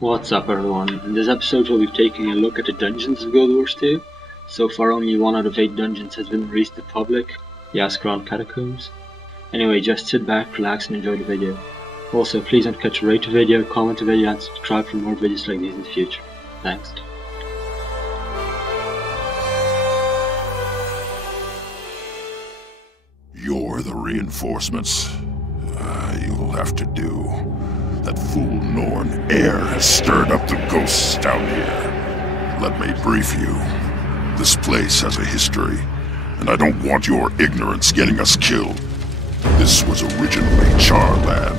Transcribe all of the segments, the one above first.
What's up everyone? In this episode we'll be taking a look at the dungeons of Guild Wars 2. So far only 1 out of 8 dungeons has been released to the public, the Ascalon Catacombs. Anyway, just sit back, relax and enjoy the video. Also, please don't forget to rate the video, comment the video and subscribe for more videos like these in the future. Thanks. You're the reinforcements. You'll have to do. That fool Norn Air has stirred up the ghosts down here. Let me brief you. This place has a history, and I don't want your ignorance getting us killed. This was originally Charland.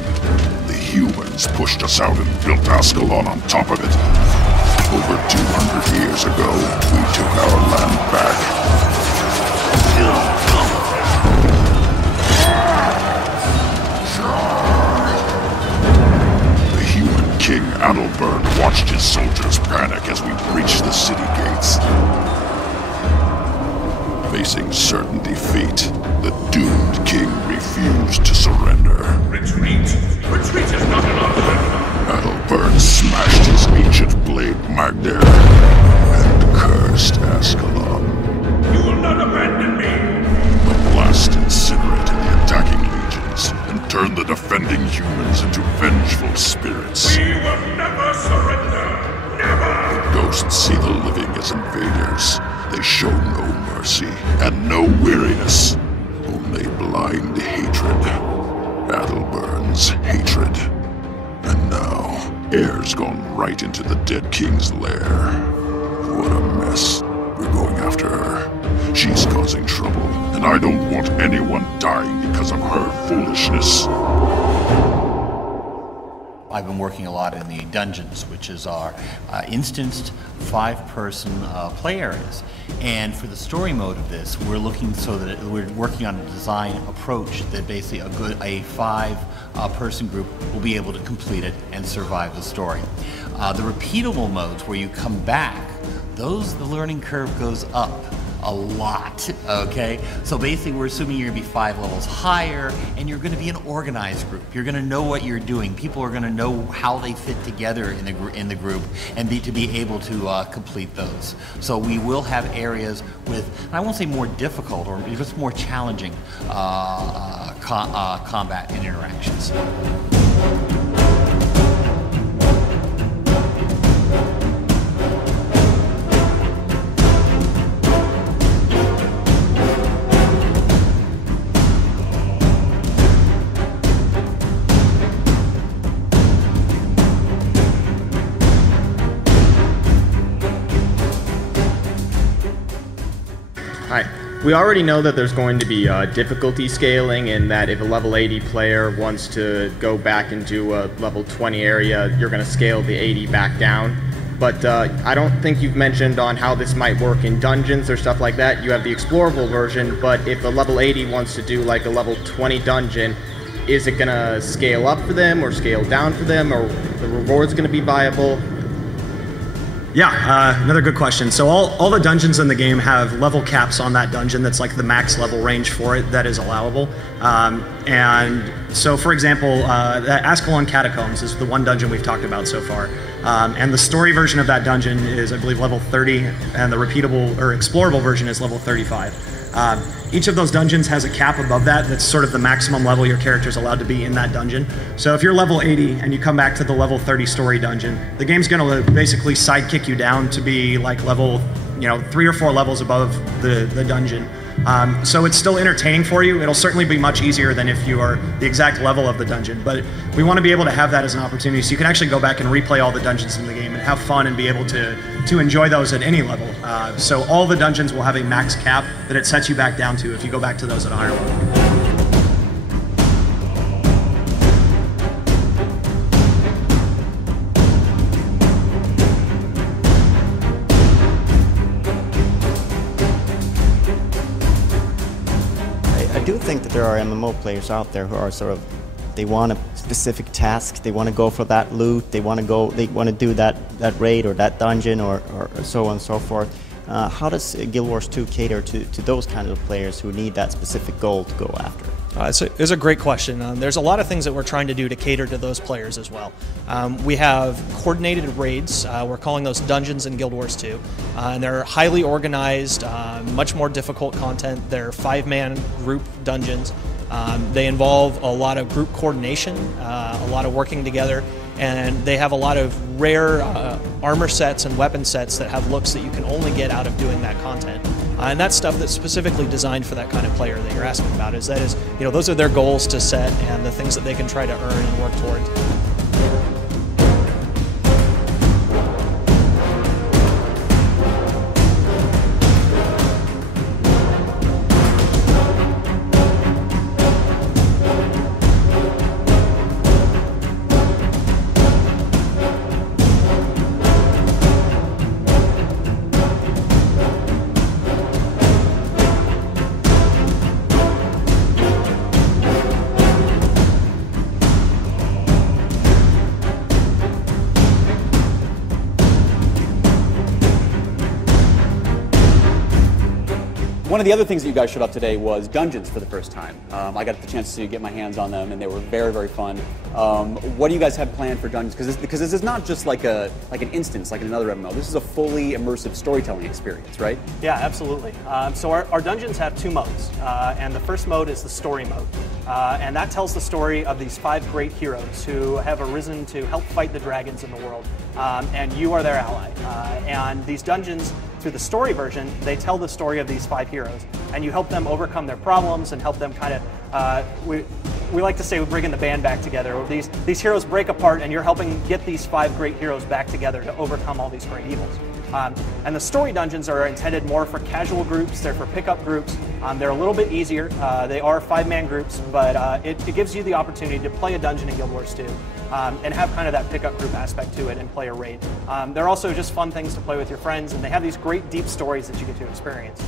The humans pushed us out and built Ascalon on top of it. Over 200 years ago, we took our land back. King Adalbert watched his soldiers panic as we breached the city gates. Facing certain defeat, the doomed king refused to surrender. Retreat! Retreat is not an option! Adalbert smashed his ancient blade Magder and cursed Ascalon. You will not abandon me! The blast incinerated the attacking legions and turned the defending humans into vengeful spirits. We will never surrender! Never! The ghosts see the living as invaders. They show no mercy and no weariness, only blind hatred. Adalbern's hatred. And now, Air's gone right into the dead king's lair. What a mess. We're going after her. She's causing trouble, and I don't want anyone dying because of her foolishness. I've been working a lot in the dungeons, which is our instanced 5-person play areas. And for the story mode of this, we're looking so that we're working on a design approach that basically a 5-person group will be able to complete it and survive the story. The repeatable modes where you come back, the learning curve goes up a lot, okay? So basically we're assuming you're gonna be 5 levels higher and you're gonna be an organized group. You're gonna know what you're doing. People are gonna know how they fit together in the group and to be able to complete those. So we will have areas with, I won't say more difficult or just more challenging combat and interactions. Hi. We already know that there's going to be difficulty scaling, and that if a level 80 player wants to go back into a level 20 area, you're going to scale the 80 back down. But I don't think you've mentioned on how this might work in dungeons or stuff like that. You have the explorable version, but if a level 80 wants to do like a level 20 dungeon, is it going to scale up for them or scale down for them, or the reward's going to be viable? Yeah, another good question. So all the dungeons in the game have level caps on that dungeon. That's like the max level range for it that is allowable. And so, for example, the Ascalon Catacombs is the one dungeon we've talked about so far. And the story version of that dungeon is, I believe, level 30, and the repeatable or explorable version is level 35. Each of those dungeons has a cap above that. That's sort of the maximum level your character is allowed to be in that dungeon. So if you're level 80 and you come back to the level 30 story dungeon, the game's going to basically sidekick you down to be like level, 3 or 4 levels above the dungeon. So it's still entertaining for you. It'll certainly be much easier than if you are the exact level of the dungeon, but we want to be able to have that as an opportunity so you can actually go back and replay all the dungeons in the game and have fun and be able to enjoy those at any level. So all the dungeons will have a max cap that it sets you back down to if you go back to those at a higher level. I do think that there are MMO players out there who are they want a specific task, they want to go for that loot, they want to do that raid or that dungeon or so on and so forth. How does Guild Wars 2 cater to those kinds of players who need that specific goal to go after? It's a great question. There's a lot of things that we're trying to do to cater to those players as well. We have coordinated raids. We're calling those Dungeons in Guild Wars 2. And they're highly organized, much more difficult content. They're 5-man group dungeons. They involve a lot of group coordination, a lot of working together, and they have a lot of rare armor sets and weapon sets that have looks that you can only get out of doing that content. And that's stuff that's specifically designed for that kind of player that you're asking about. Those are their goals to set and the things that they can try to earn and work towards. One of the other things that you guys showed up today was dungeons for the first time. I got the chance to get my hands on them, and they were very, very fun. What do you guys have planned for dungeons? Because this is not just like an instance, like in another MMO. This is a fully immersive storytelling experience, right? Yeah, absolutely. So our dungeons have 2 modes, and the first mode is the story mode. And that tells the story of these 5 great heroes who have arisen to help fight the dragons in the world, and you are their ally. And these dungeons, through the story version, they tell the story of these 5 heroes, and you help them overcome their problems and help them kind of, we like to say we're bringing the band back together. These heroes break apart, and you're helping get these 5 great heroes back together to overcome all these great evils. And the story dungeons are intended more for casual groups. They're for pickup groups. They're a little bit easier. They are 5-man groups, but it gives you the opportunity to play a dungeon in Guild Wars 2 and have kind of that pickup group aspect to it and play a raid. They're also just fun things to play with your friends, and they have these great deep stories that you get to experience.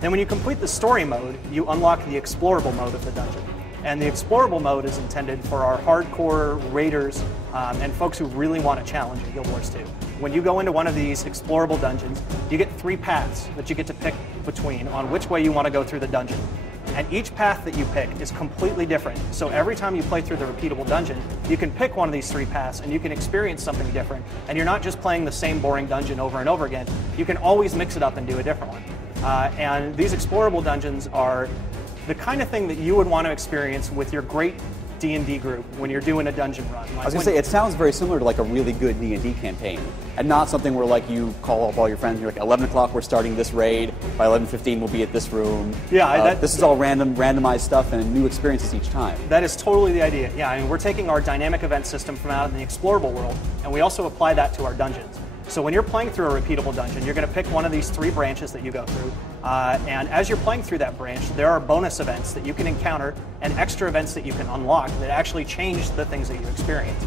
Then when you complete the story mode, you unlock the explorable mode of the dungeon. And the explorable mode is intended for our hardcore raiders and folks who really want a challenge in Guild Wars 2. When you go into one of these explorable dungeons, you get 3 paths that you get to pick between on which way you want to go through the dungeon. And each path that you pick is completely different. So every time you play through the repeatable dungeon, you can pick one of these 3 paths and you can experience something different. And you're not just playing the same boring dungeon over and over again. You can always mix it up and do a different one. And these explorable dungeons are the kind of thing that you would want to experience with your great D&D group when you're doing a dungeon run. I was going to say, it sounds very similar to like a really good D&D campaign, and not something where like you call up all your friends and you're like, 11 o'clock we're starting this raid, by 11:15 we'll be at this room. Yeah, this is all randomized stuff and new experiences each time. That is totally the idea. Yeah, I mean, we're taking our dynamic event system from out in the explorable world, and we also apply that to our dungeons. So when you're playing through a repeatable dungeon, you're going to pick one of these 3 branches that you go through. And as you're playing through that branch, there are bonus events that you can encounter and extra events that you can unlock that actually change the things that you experience.